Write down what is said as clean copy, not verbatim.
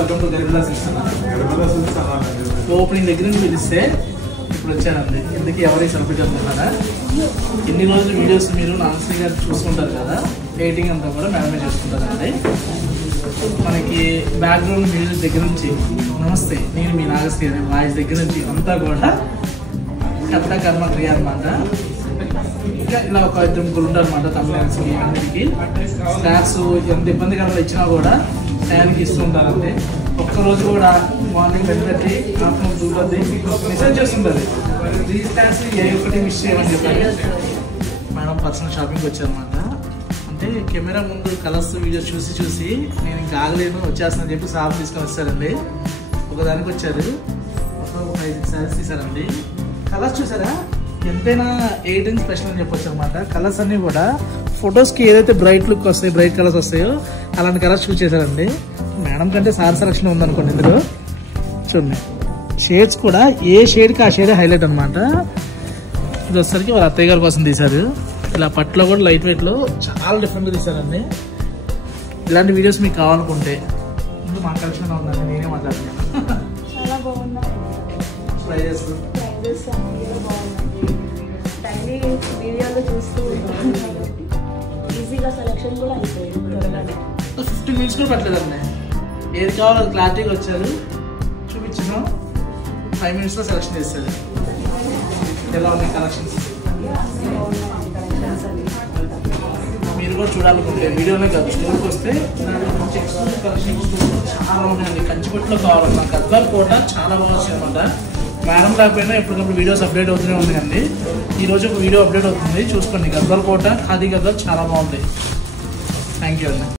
Welcome to గరిబిల్లా silks. Opening దగ్గర నుంచి పిలిస్తే ఇప్పుడు వచ్చానండి. ఎందుకు ఎవరికి సెలబ్రేట్ అనుకుంటారా? ఇన్ని రోజులు వీడియోస్ మీరు నాగశ్రీ గారు చూసుకుంటారు కదా, ఎడిటింగ్ అంతా కూడా మేడమే చేసుకుంటారండి. మనకి బ్యాక్గ్రౌండ్ మ్యూజిక్ దగ్గర నుంచి నమస్తే నేను మీ నాగశ్రీ అనే వాయిస్ దగ్గర నుంచి అంతా కూడా కథ కర్మ క్రియ అనమాట. ఇంకా ఇలా ఒక ఇద్దరు ముగ్గురు ఉంటారు అనమాట. తమిళనాడుకి అన్నిటికీ స్నాక్స్ ఎంత ఇబ్బందికరంగా ఇచ్చినా కూడా టైంకి ఇస్తూ ఉంటారండి. ఒక్కరోజు కూడా మార్నింగ్ 10:30 ఆఫ్టర్నూన్ 2:30 మెసేజ్ చేస్తుంటుంది. 3 స్నాక్స్ ఏ ఒక్కటి మిస్ చేయమని చెప్పాలి. మేడం పర్సనల్ షాపింగ్కి వచ్చారనమాట. అంటే కెమెరా ముందు కలర్స్ వీడియోస్ చూసి నేను ఇంకా ఆగలేను వచ్చేస్తానని చెప్పి షాప్ తీసుకొని వచ్చారండి. ఒకదానికి వచ్చారు, ఒక 5-6 సారీస్ తీసారండి. కలర్స్ చూసారా ఎంతైనా 8 ఇంచ్ స్పెషల్ అని చెప్పొచ్చు అనమాట. కలర్స్ అన్నీ కూడా ఫొటోస్కి ఏదైతే బ్రైట్ లుక్ వస్తాయి, బ్రైట్ కలర్స్ వస్తాయో అలాంటి కలర్స్ చూస్ చేశారండి. మేడం కంటే సార్ సెలక్షన్ ఉందనుకోండి ఇందులో. చూడండి షేడ్స్ కూడా ఏ షేడ్కి ఆ షేడే హైలైట్ అనమాట. ఇది వచ్చేసరికి వాళ్ళ అత్తయ్య గారి కోసం తీశారు. ఇలా పట్టులో కూడా లైట్ వెయిట్లో చాలా డిఫరెంట్గా తీశారండి. ఇలాంటి వీడియోస్ మీకు కావాలనుకుంటే ముందు మా కలెక్షన్ ఉందండి, నేనే మాట్లాడుతున్నాను. చాలా బాగున్నాయి ప్రైజెస్ డైలీ వీడియోలో చూస్తూ ఈజీగా సెలెక్షన్ కూడా అయిపోయింది త్వరగానే. 15 మినిట్స్ కూడా పట్టలేదండి. ఏది కావాలో అది క్లారిటీగా వచ్చారు, చూపించాను. 5 మినిట్స్లో సెలెక్షన్ చేస్తారు. ఎలా ఉన్నాయి కలెక్షన్స్ మీరు కూడా చూడాలనుకుంటే వీడియోనే కాదు స్టోర్కి వస్తే కలెక్షన్స్ చాలా ఉన్నాయండి. కంచిపట్టులో కావాలన్నా గద్వాల్ కోట చాలా బాగా వచ్చింది అనమాట. మేడం లేకపోయినా ఎప్పటికప్పుడు వీడియోస్ అప్డేట్ అవుతూనే ఉన్నాయండి. ఈరోజు ఒక వీడియో అప్డేట్ అవుతుంది చూసుకోండి. గద్వాల్ కోట ఖాదీ గద్వాల్ చాలా బాగుంది. థ్యాంక్ యూ అండి.